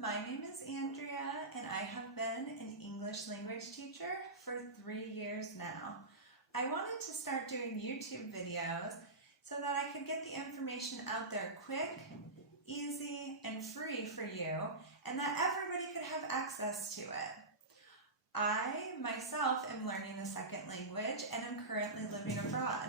my name is Andrea and I have been an English language teacher for 3 years now. I wanted to start doing YouTube videos so that I could get the information out there quick, easy, and free for you, and that everybody could have access to it. I myself am learning a second language and am currently living abroad.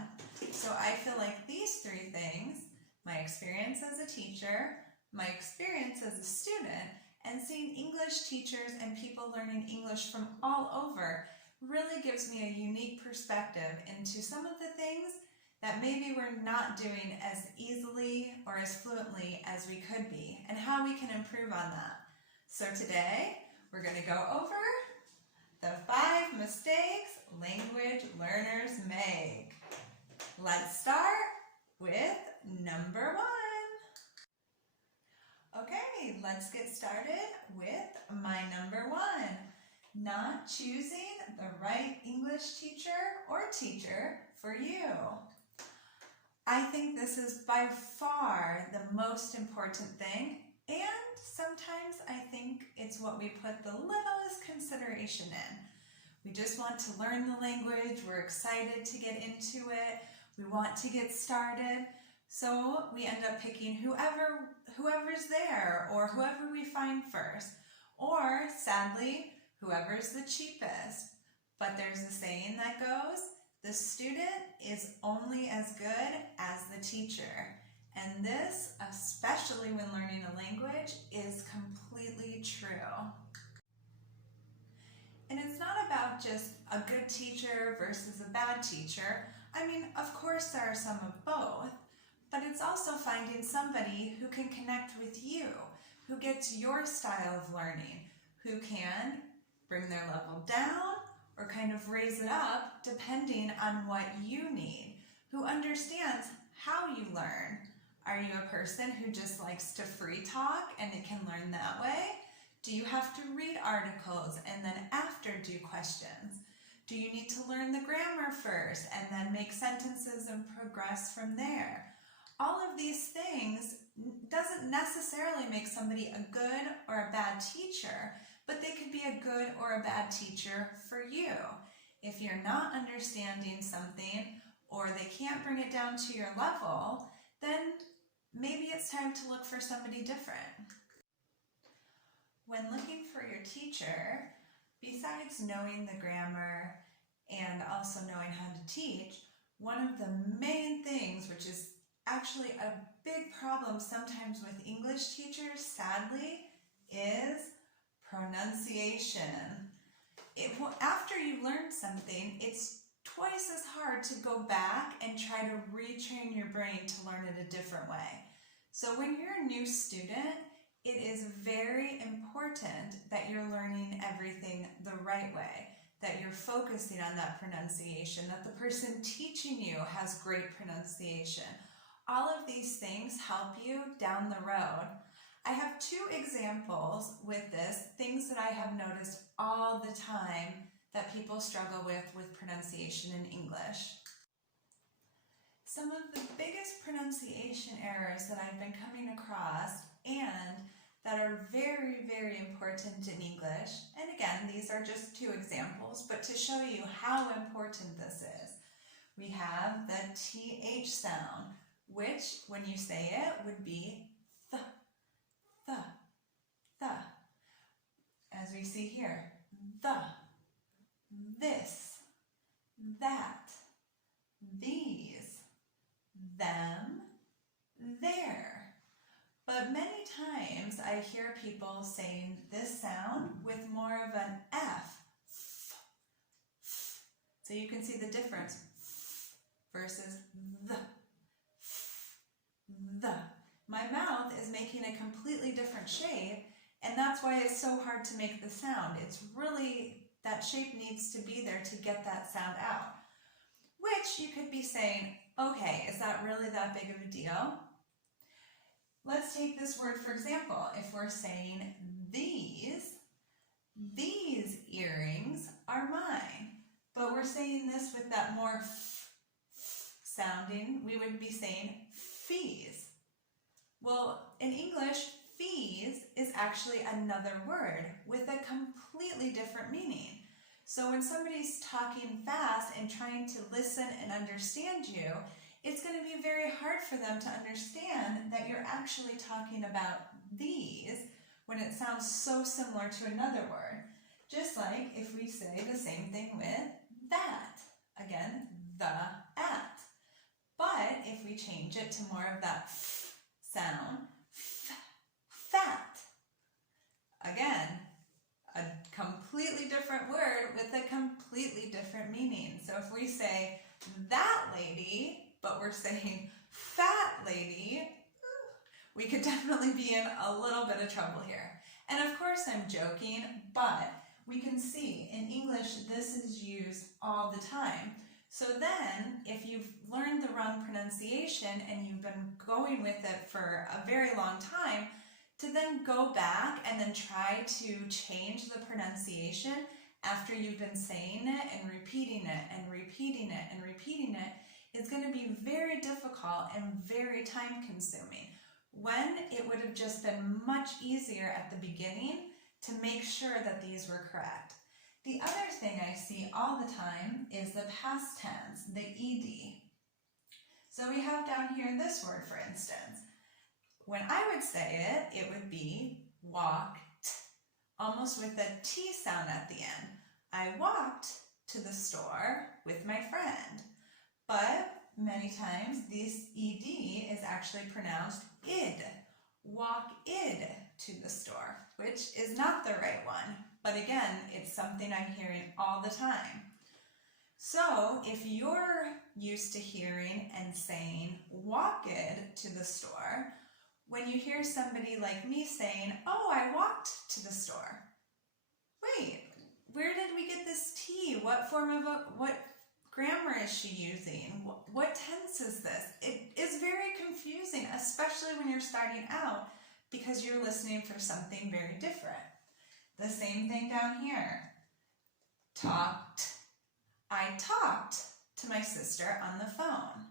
So I feel like these 3 things, my experience as a teacher, my experience as a student, and seeing English teachers and people learning English from all over really gives me a unique perspective into some of the things that maybe we're not doing as easily or as fluently as we could be, and how we can improve on that. So today, we're going to go over the 5 mistakes language learners make. Let's start with number 1. Okay, let's get started with my number 1. Not choosing the right English teacher or teacher for you. I think this is by far the most important thing, and sometimes I think it's what we put the littlest consideration in. We just want to learn the language, we're excited to get into it, we want to get started, so we end up picking whoever's there or whoever we find first, or sadly, whoever's the cheapest. But there's a saying that goes, the student is only as good as the teacher. And this, especially when learning a language, is completely true. And it's not about just a good teacher versus a bad teacher. I mean, of course there are some of both, but it's also finding somebody who can connect with you, who gets your style of learning, who can bring their level down or kind of raise it up depending on what you need, who understands how you learn. Are you a person who just likes to free talk and it can learn that way? Do you have to read articles and then after do questions? Do you need to learn the grammar first and then make sentences and progress from there? All of these things doesn't necessarily make somebody a good or a bad teacher, but they could be a good or a bad teacher for you. If you're not understanding something or they can't bring it down to your level, then maybe it's time to look for somebody different. When looking for your teacher, besides knowing the grammar and also knowing how to teach, one of the main things, which is actually a big problem sometimes with English teachers, sadly, is pronunciation. After you learn something, it's twice as hard to go back and try to retrain your brain to learn it a different way. So when you're a new student, it is very important that you're learning everything the right way, that you're focusing on that pronunciation, that the person teaching you has great pronunciation. All of these things help you down the road. I have 2 examples with this, things that I have noticed all the time that people struggle with pronunciation in English. Some of the biggest pronunciation errors that I've been coming across and that are very, very important in English, and again, these are just 2 examples, but to show you how important this is. We have the TH sound, which, when you say it, would be the. As we see here, the, this, that, these, them, there. But many times I hear people saying this sound with more of an F. So you can see the difference, versus the. My mouth is making a completely different shape, and that's why it's so hard to make the sound. It's really, that shape needs to be there to get that sound out. Which you could be saying, okay, is that really that big of a deal? Let's take this word for example. If we're saying these earrings are mine, but we're saying this with that more sounding, we would be saying fees. Well, in English, fees is actually another word with a completely different meaning. So when somebody's talking fast and trying to listen and understand you, it's going to be very hard for them to understand that you're actually talking about these when it sounds so similar to another word. Just like if we say the same thing with that. Again, the, at. But if we change it to more of that f sound, fat. Again, a completely different word with a completely different meaning. So if we say that lady, but we're saying fat lady, we could definitely be in a little bit of trouble here. And of course I'm joking, but we can see in English this is used all the time. So then if you've learned the wrong pronunciation and you've been going with it for a very long time, to then go back and then try to change the pronunciation after you've been saying it and repeating it and repeating it and repeating it is going to be very difficult and very time consuming, when it would have just been much easier at the beginning to make sure that these were correct. The other thing I see all the time is the past tense, the ed. So we have down here this word, for instance. When I would say it, it would be walked, almost with a T sound at the end. I walked to the store with my friend. But many times this ed is actually pronounced id. Walk-id to the store, which is not the right one. But again, it's something I'm hearing all the time. So if you're used to hearing and saying walk-id to the store, when you hear somebody like me saying, oh, I walked to the store. Wait, where did we get this T? What form of what grammar is she using? What tense is this? It is very confusing, especially when you're starting out, because you're listening for something very different. The same thing down here. Talked. I talked to my sister on the phone.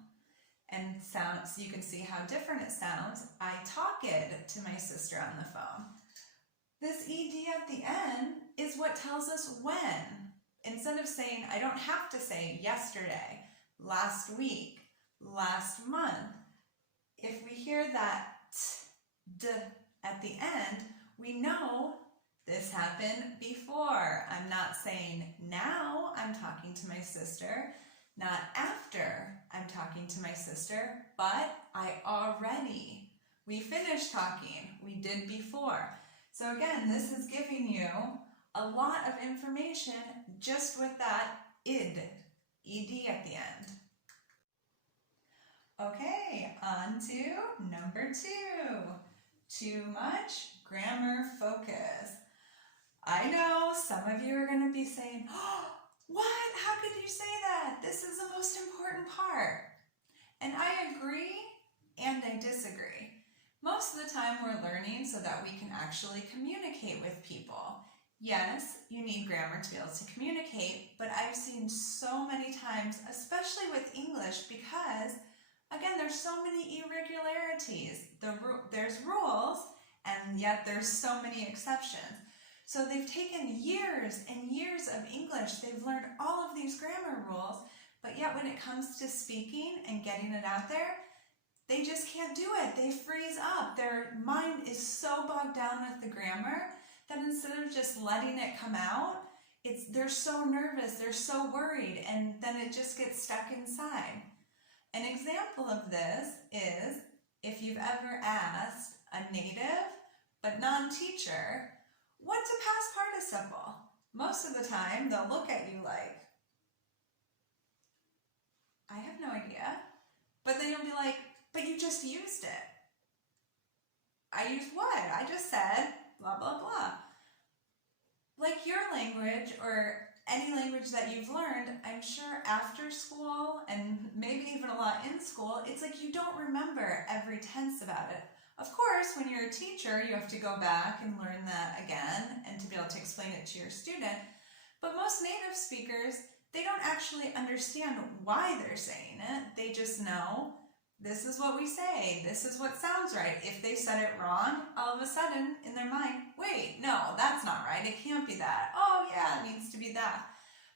And sounds, you can see how different it sounds. I talked to my sister on the phone. This ed at the end is what tells us when. Instead of saying, I don't have to say yesterday, last week, last month. If we hear that d at the end, we know this happened before. I'm not saying now I'm talking to my sister, not after I'm talking to my sister, but I already. We finished talking. We did before. So again, this is giving you a lot of information just with that ed at the end. Okay, on to number 2. Too much grammar focus. I know some of you are going to be saying, oh, what? How could you say that? This is the most important part. And I agree and I disagree. Most of the time we're learning so that we can actually communicate with people. Yes, you need grammar to be able to communicate, but I've seen so many times, especially with English, because again, there's so many irregularities. There's rules, and yet there's so many exceptions. So they've taken years and years of English. They've learned all of these grammar rules, but yet when it comes to speaking and getting it out there, they just can't do it. They freeze up. Their mind is so bogged down with the grammar that instead of just letting it come out, they're so nervous, they're so worried, and then it just gets stuck inside. An example of this is if you've ever asked a native but non-teacher, what's a past participle? Most of the time they'll look at you like, I have no idea. But then you'll be like, but you just used it. I used what? I just said blah, blah, blah. Like your language or any language that you've learned, I'm sure after school and maybe even a lot in school, it's like you don't remember every tense about it. Of course, when you're a teacher, you have to go back and learn that again and to be able to explain it to your student. But most native speakers, they don't actually understand why they're saying it. They just know this is what we say, this is what sounds right. If they said it wrong, all of a sudden in their mind, wait, no, that's not right, it can't be that. Oh yeah, it needs to be that.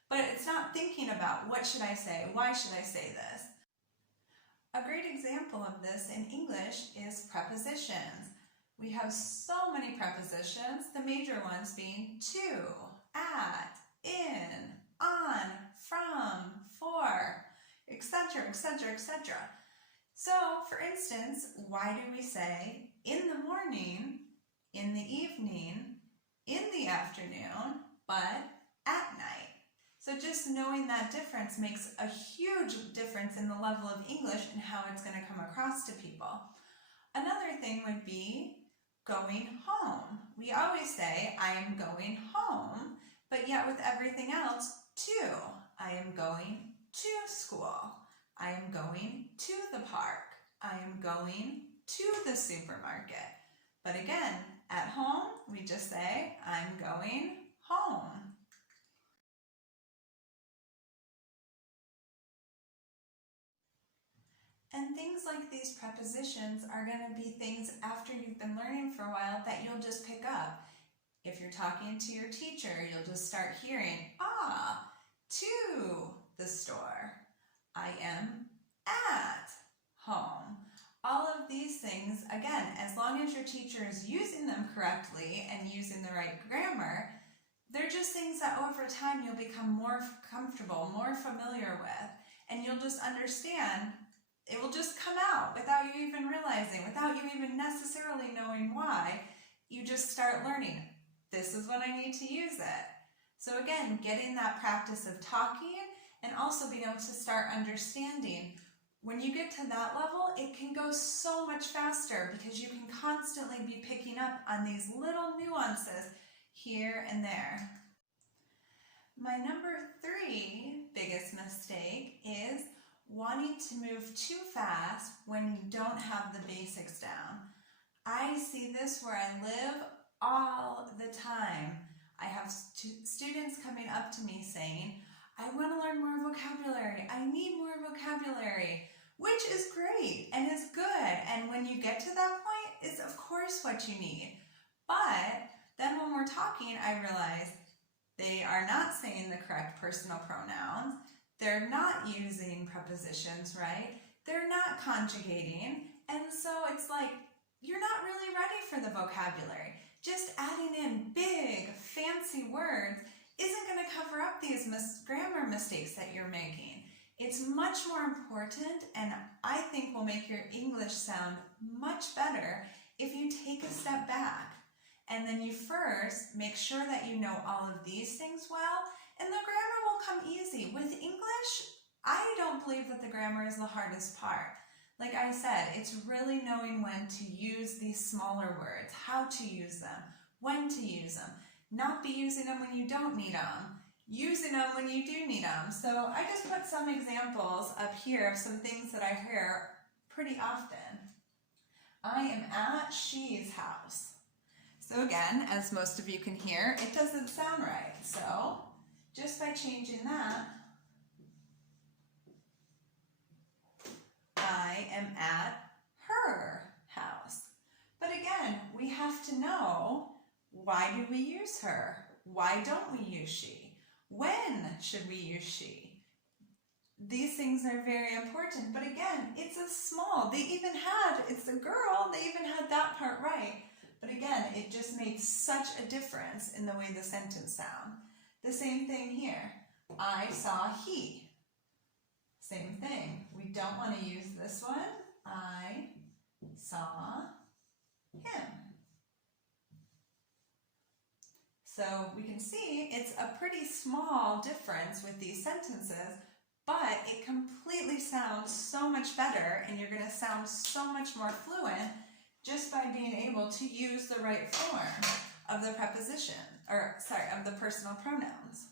But it's not thinking about what should I say, why should I say this? A great example of this in English is prepositions. We have so many prepositions, the major ones being to, at, in, on, from, for, etc., etc., etc. So, for instance, why do we say in the morning, in the evening, in the afternoon, but at night? So just knowing that difference makes a huge difference in the level of English and how it's going to come across to people. Another thing would be going home. We always say, I am going home, but yet with everything else, to. I am going to school. I am going to the park. I am going to the supermarket. But again, at home, we just say, I'm going home. And things like these prepositions are going to be things after you've been learning for a while that you'll just pick up. If you're talking to your teacher, you'll just start hearing, to the store. I am at home. All of these things, again, as long as your teacher is using them correctly and using the right grammar, they're just things that over time you'll become more comfortable, more familiar with, and you'll just understand. It will just come out without you even realizing, without you even necessarily knowing why. You just start learning, this is when I need to use it. So again, getting that practice of talking and also being able to start understanding. When you get to that level, it can go so much faster because you can constantly be picking up on these little nuances here and there. My number 3 biggest mistake is wanting to move too fast when you don't have the basics down. I see this where I live all the time. I have students coming up to me saying, I want to learn more vocabulary. I need more vocabulary, which is great and is good. And when you get to that point, it's of course what you need. But then when we're talking, I realize they are not saying the correct personal pronouns. They're not using prepositions right. They're not conjugating. And so it's like, you're not really ready for the vocabulary. Just adding in big, fancy words isn't going to cover up these grammar mistakes that you're making. It's much more important, and I think will make your English sound much better if you take a step back. And then you first make sure that you know all of these things well, and the grammar will come easy. With English, I don't believe that the grammar is the hardest part. Like I said, it's really knowing when to use these smaller words, how to use them, when to use them, not be using them when you don't need them, using them when you do need them. So I just put some examples up here of some things that I hear pretty often. I am at she's house. So again, as most of you can hear, it doesn't sound right. So just by changing that, I am at her house. But again, we have to know, why do we use her? Why don't we use she? When should we use she? These things are very important, but again, it's a small. It's a girl, they even had that part right. But again, it just made such a difference in the way the sentence sounds. The same thing here. I saw he. Same thing. We don't want to use this one. I saw him. So we can see it's a pretty small difference with these sentences, but it completely sounds so much better, and you're going to sound so much more fluent just by being able to use the right form of the preposition, of the personal pronouns.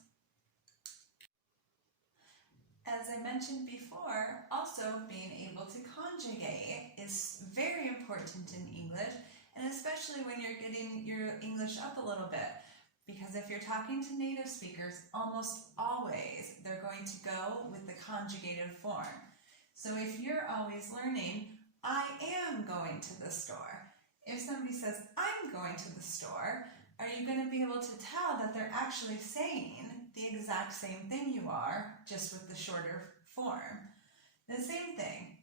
As I mentioned before, also being able to conjugate is very important in English, and especially when you're getting your English up a little bit. Because if you're talking to native speakers, almost always they're going to go with the conjugated form. So if you're always learning, I am going to the store. If somebody says, I'm going to the store, are you going to be able to tell that they're actually saying the exact same thing you are, just with the shorter form? The same thing,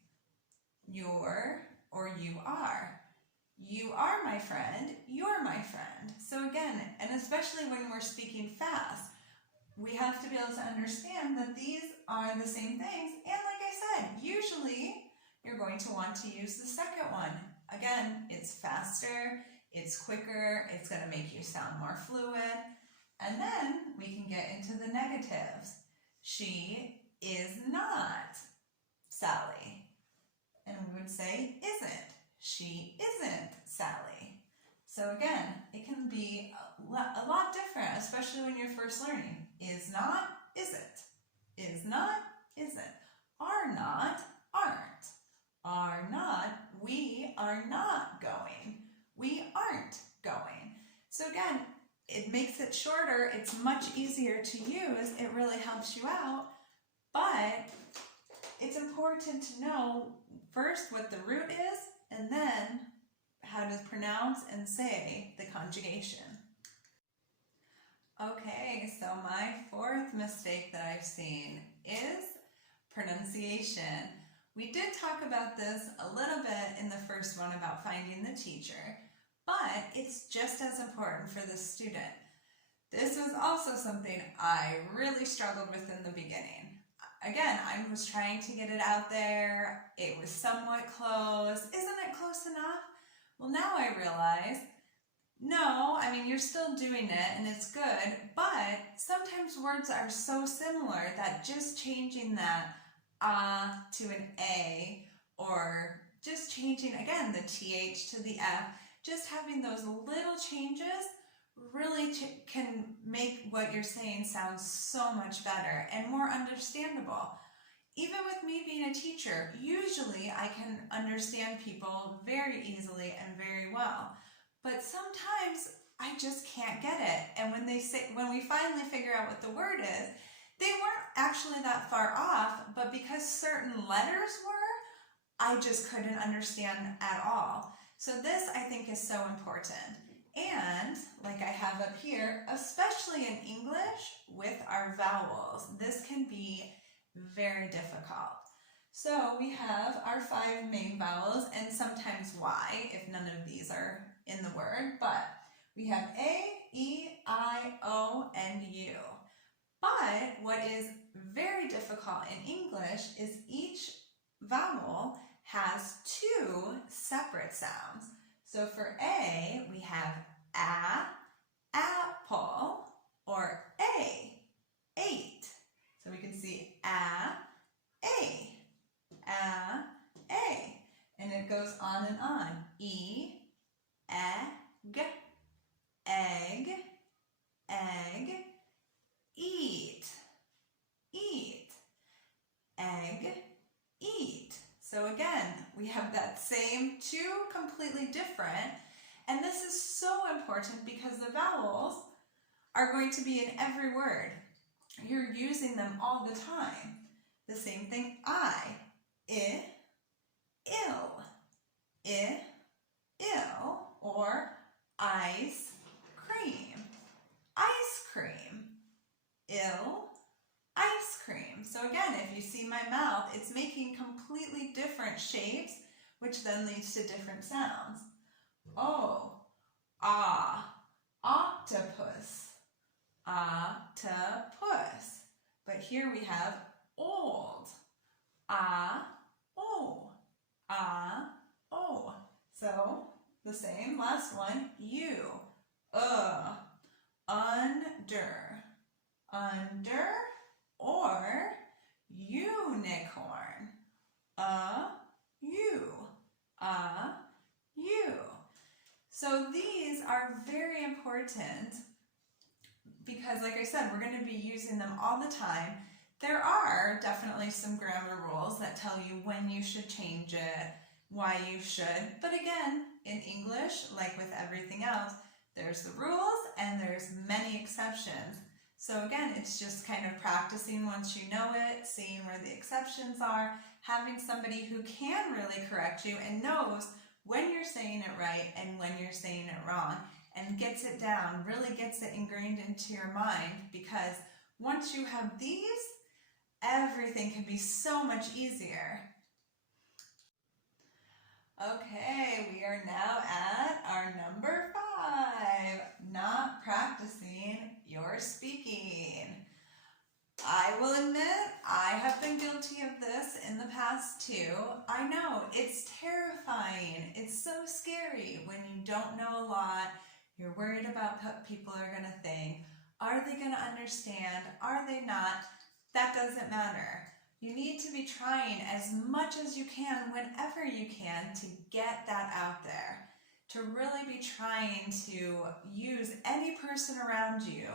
you're or you are. You are my friend, you're my friend. So again, and especially when we're speaking fast, we have to be able to understand that these are the same things. And like I said, usually you're going to want to use the second one. Again, it's faster, it's quicker, it's going to make you sound more fluent. And then we can get into the negatives. She is not Sally. And we would say isn't. She isn't Sally. So again, it can be a lot different, especially when you're first learning. Is not, isn't. Is not, isn't. Are not, aren't. Are not, we are not going. We aren't going. So again, it makes it shorter. It's much easier to use. It really helps you out. But it's important to know first what the root is, and then how to pronounce and say the conjugation. Okay, so my fourth mistake that I've seen is pronunciation. We did talk about this a little bit in the first one about finding the teacher, but it's just as important for the student. This was also something I really struggled with in the beginning. Again, I was trying to get it out there. It was somewhat close. Isn't it close enough? Well, now I realize, no, I mean, you're still doing it and it's good, but sometimes words are so similar that just changing that to an A, or just changing, again, the TH to the F, just having those little changes really can make what you're saying sound so much better and more understandable. Even with me being a teacher, usually I can understand people very easily and very well, but sometimes I just can't get it. And when we finally figure out what the word is, they weren't actually that far off, but because certain letters were, I just couldn't understand at all. So this, I think, is so important. And like I have up here, especially in English with our vowels, this can be very difficult. So we have our 5 main vowels and sometimes Y if none of these are in the word, but we have A, E, I, O, and U. But what is very difficult in English is each vowel has 2 separate sounds. So for A, we have apple, or A, 8. So we can see A, and it goes on and on. E, egg, egg, egg, eat, egg, eat. So again, we have that same 2 completely different, and this is so important because the vowels are going to be in every word. You're using them all the time. The same thing, ill, or ice cream, ill, ice cream. So again, if you see my mouth, it's making completely different shapes, which then leads to different sounds. O, octopus, octopus. But here we have old, o. So the same, last one, under, or unicorn, you. So these are very important because, like I said, we're going to be using them all the time. There are definitely some grammar rules that tell you when you should change it, why you should, but again, in English, like with everything else, there's the rules and there's many exceptions. So again, it's just kind of practicing once you know it, seeing where the exceptions are, having somebody who can really correct you and knows when you're saying it right and when you're saying it wrong, and gets it down, really gets it ingrained into your mind, because once you have these, everything can be so much easier. Okay, we are now at our number 5, not practicing your speaking. I will admit, I have been guilty of this in the past too. I know, it's terrifying. It's so scary when you don't know a lot. You're worried about what people are going to think. Are they going to understand? Are they not? That doesn't matter. You need to be trying as much as you can, whenever you can, to get that out there. To really be trying to use any person around you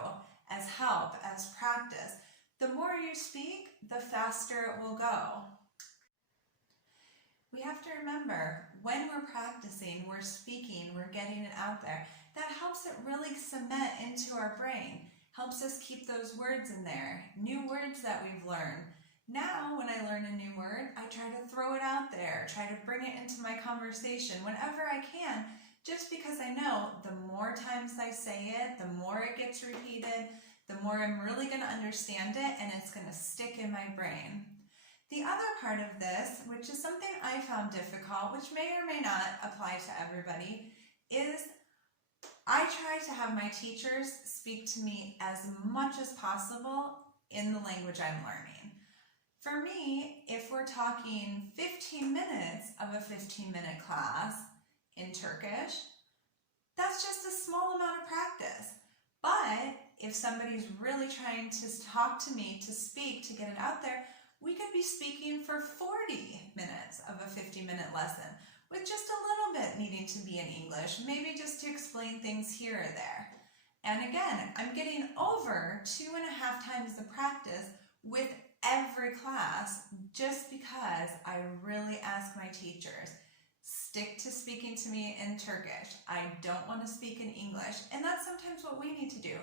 as help, as practice. The more you speak, the faster it will go. We have to remember, when we're practicing, we're speaking, we're getting it out there. That helps it really cement into our brain. Helps us keep those words in there, new words that we've learned. Now, when I learn a new word, I try to throw it out there, try to bring it into my conversation whenever I can, just because I know the more times I say it, the more it gets repeated, the more I'm really going to understand it, and it's going to stick in my brain. The other part of this, which is something I found difficult, which may or may not apply to everybody, is I try to have my teachers speak to me as much as possible in the language I'm learning. For me, if we're talking 15 minutes of a 15-minute class in Turkish, that's just a small amount of practice. But if somebody's really trying to talk to me, to speak, to get it out there, we could be speaking for 40 minutes of a 50-minute lesson, with just a little bit needing to be in English, maybe just to explain things here or there. And again, I'm getting over 2.5 times the practice with every class, just because I really ask my teachers, stick to speaking to me in Turkish. I don't want to speak in English. And that's sometimes what we need to do.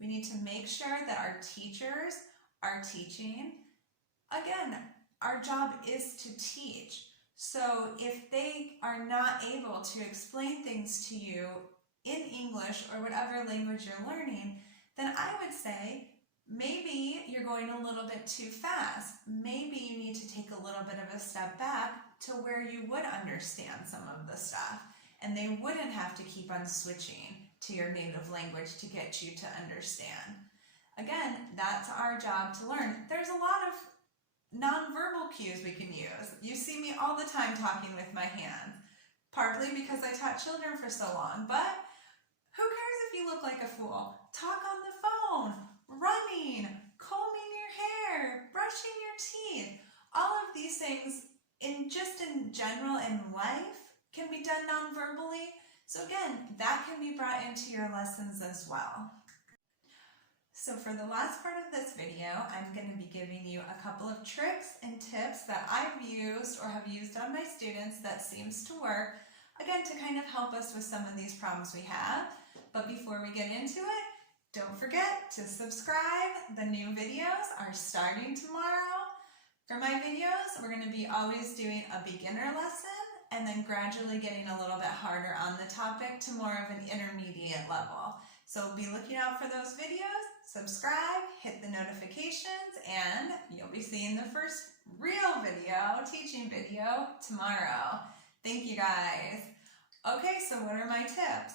We need to make sure that our teachers are teaching. Again, our job is to teach. So if they are not able to explain things to you in English or whatever language you're learning, then I would say maybe you're going a little bit too fast. Maybe you need to take a little bit of a step back to where you would understand some of the stuff, and they wouldn't have to keep on switching to your native language to get you to understand. Again, that's our job to learn. There's a lot of nonverbal cues we can use. You see me all the time talking with my hands, partly because I taught children for so long, but who cares if you look like a fool? Talk on the phone, running, combing your hair, brushing your teeth. All of these things in general in life can be done non-verbally. So again, that can be brought into your lessons as well. So for the last part of this video, I'm going to be giving you a couple of tricks and tips that I've used or have used on my students that seems to work, again, to kind of help us with some of these problems we have. But before we get into it, don't forget to subscribe. The new videos are starting tomorrow. For my videos, we're going to be always doing a beginner lesson and then gradually getting a little bit harder on the topic to more of an intermediate level. So be looking out for those videos, subscribe, hit the notifications, and you'll be seeing the first real video, teaching video, tomorrow. Thank you guys. Okay, so what are my tips?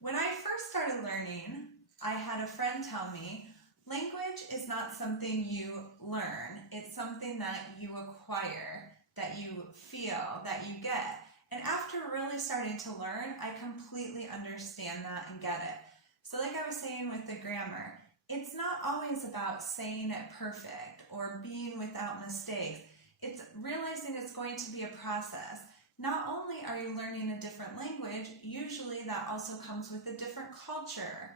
When I first started learning, I had a friend tell me, language is not something you learn. It's something that you acquire, that you feel, that you get. And after really starting to learn, I completely understand that and get it. So like I was saying with the grammar, it's not always about saying it perfect or being without mistakes. It's realizing it's going to be a process. Not only are you learning a different language, usually that also comes with a different culture,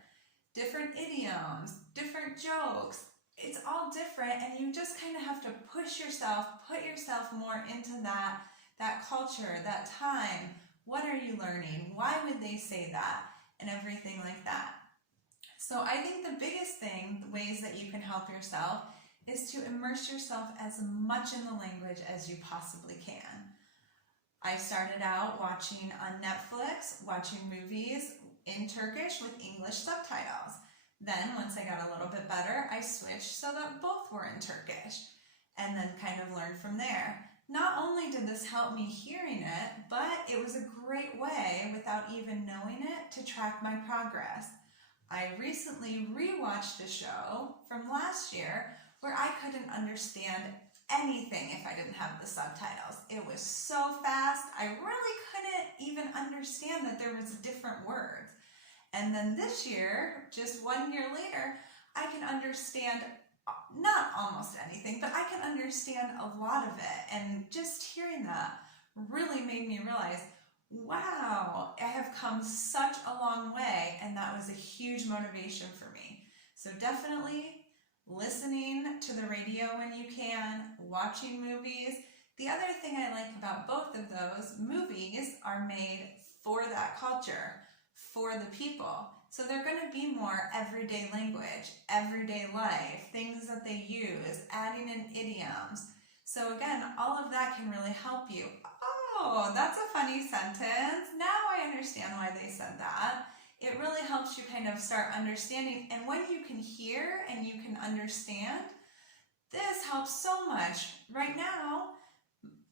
different idioms, different jokes. It's all different, and you just kind of have to push yourself, put yourself more into that culture, that time. What are you learning? Why would they say that? And everything like that. So I think the biggest thing, the ways that you can help yourself, is to immerse yourself as much in the language as you possibly can. I started out watching on Netflix, watching movies in Turkish with English subtitles. Then once I got a little bit better, I switched so that both were in Turkish and then kind of learned from there. Not only did this help me hearing it, but it was a great way, without even knowing it, to track my progress. I recently rewatched a show from last year where I couldn't understand anything if I didn't have the subtitles. It was so fast, I really couldn't even understand that there was different words. And then this year, just 1 year later, I can understand not almost anything, but I can understand a lot of it. And just hearing that really made me realize, wow, I have come such a long way, and that was a huge motivation for me. So definitely listening to the radio when you can, watching movies. The other thing I like about both of those, movies are made for that culture, for the people. So they're going to be more everyday language, everyday life, things that they use, adding in idioms. So again, all of that can really help you. Oh, that's a funny sentence. Now I understand why they said that. It really helps you kind of start understanding. And when you can hear and you can understand, this helps so much. Right now,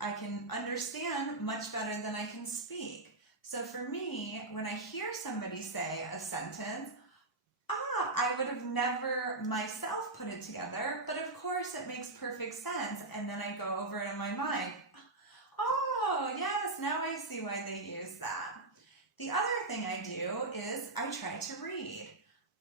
I can understand much better than I can speak. So for me, when I hear somebody say a sentence, I would have never myself put it together, but of course it makes perfect sense. And then I go over it in my mind. Oh, yes, now I see why they use that. The other thing I do is I try to read.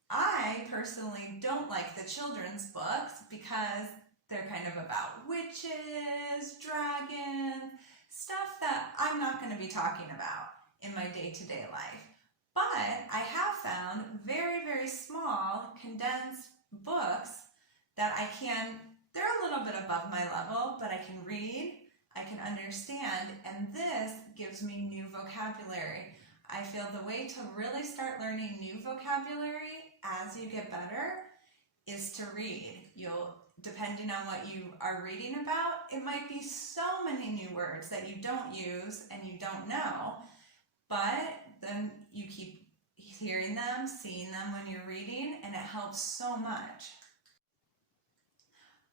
I personally don't like the children's books because they're kind of about witches, dragons, stuff that I'm not going to be talking about in my day-to-day life. But I have found very, very small, condensed books that they're a little bit above my level, but I can read, I can understand, and this gives me new vocabulary. I feel the way to really start learning new vocabulary as you get better is to read. Depending on what you are reading about, it might be so many new words that you don't use and you don't know, but then you keep hearing them, seeing them when you're reading, and it helps so much.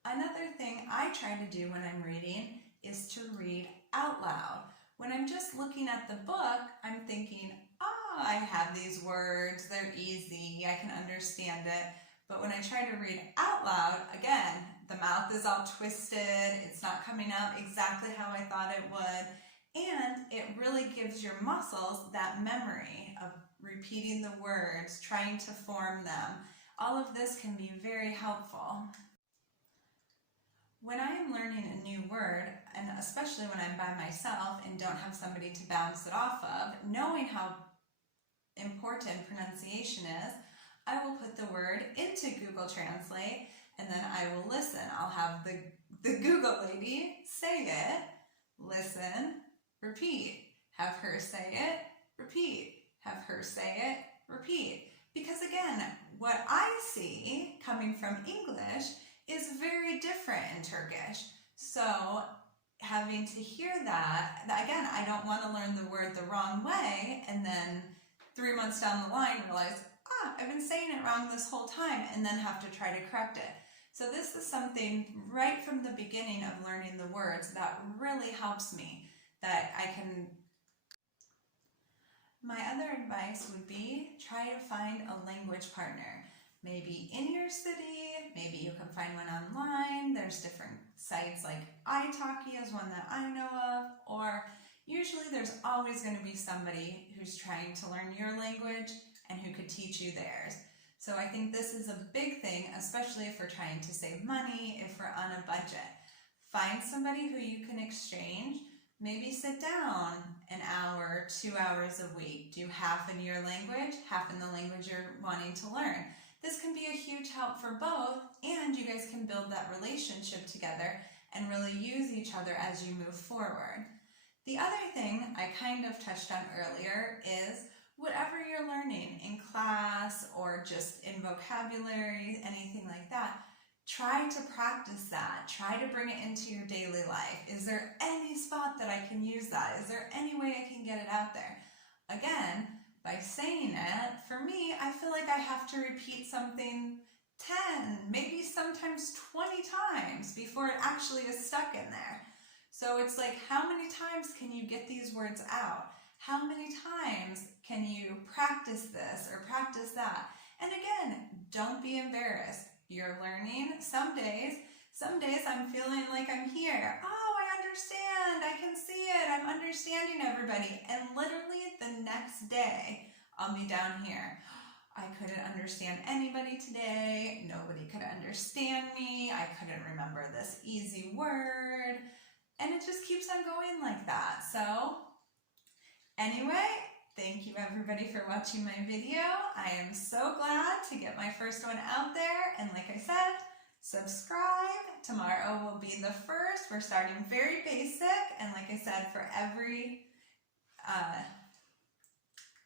Another thing I try to do when I'm reading is to read out loud. When I'm just looking at the book, I'm thinking, I have these words, they're easy, I can understand it. But when I try to read out loud, again, the mouth is all twisted, it's not coming out exactly how I thought it would, and it really gives your muscles that memory of repeating the words, trying to form them. All of this can be very helpful. When I am learning a new word, and especially when I'm by myself and don't have somebody to bounce it off of, knowing how important pronunciation is, I will put the word into Google Translate and then I will listen. I'll have the Google lady say it, listen, repeat. Have her say it, repeat. Have her say it, repeat. Because again, what I see coming from English is very different in Turkish. So having to hear that, again, I don't want to learn the word the wrong way and then 3 months down the line realize, I've been saying it wrong this whole time, and then have to try to correct it. So this is something right from the beginning of learning the words that really helps me, that I can. My other advice would be try to find a language partner. Maybe in your city, maybe you can find one online. There's different sites like italki is one that I know of, or usually there's always going to be somebody who's trying to learn your language and who could teach you theirs. So I think this is a big thing, especially if we're trying to save money, if we're on a budget. Find somebody who you can exchange. Maybe sit down an hour, 2 hours a week. Do half in your language, half in the language you're wanting to learn. This can be a huge help for both, and you guys can build that relationship together and really use each other as you move forward. The other thing I kind of touched on earlier is whatever you're learning in class or just in vocabulary, anything like that, try to practice that. Try to bring it into your daily life. Is there any spot that I can use that? Is there any way I can get it out there? Again, by saying it, for me, I feel like I have to repeat something 10, maybe sometimes 20 times before it actually is stuck in there. So it's like, how many times can you get these words out? How many times can you practice this or practice that? And again, don't be embarrassed. You're learning. Some days I'm feeling like I'm here. Oh, I understand. I can see it. I'm understanding everybody. And literally the next day, I'll be down here. I couldn't understand anybody today. Nobody could understand me. I couldn't remember this easy word. And it just keeps on going like that. So anyway, thank you everybody for watching my video. I am so glad to get my first one out there. And like I said, subscribe. Tomorrow will be the first. We're starting very basic. And like I said, for every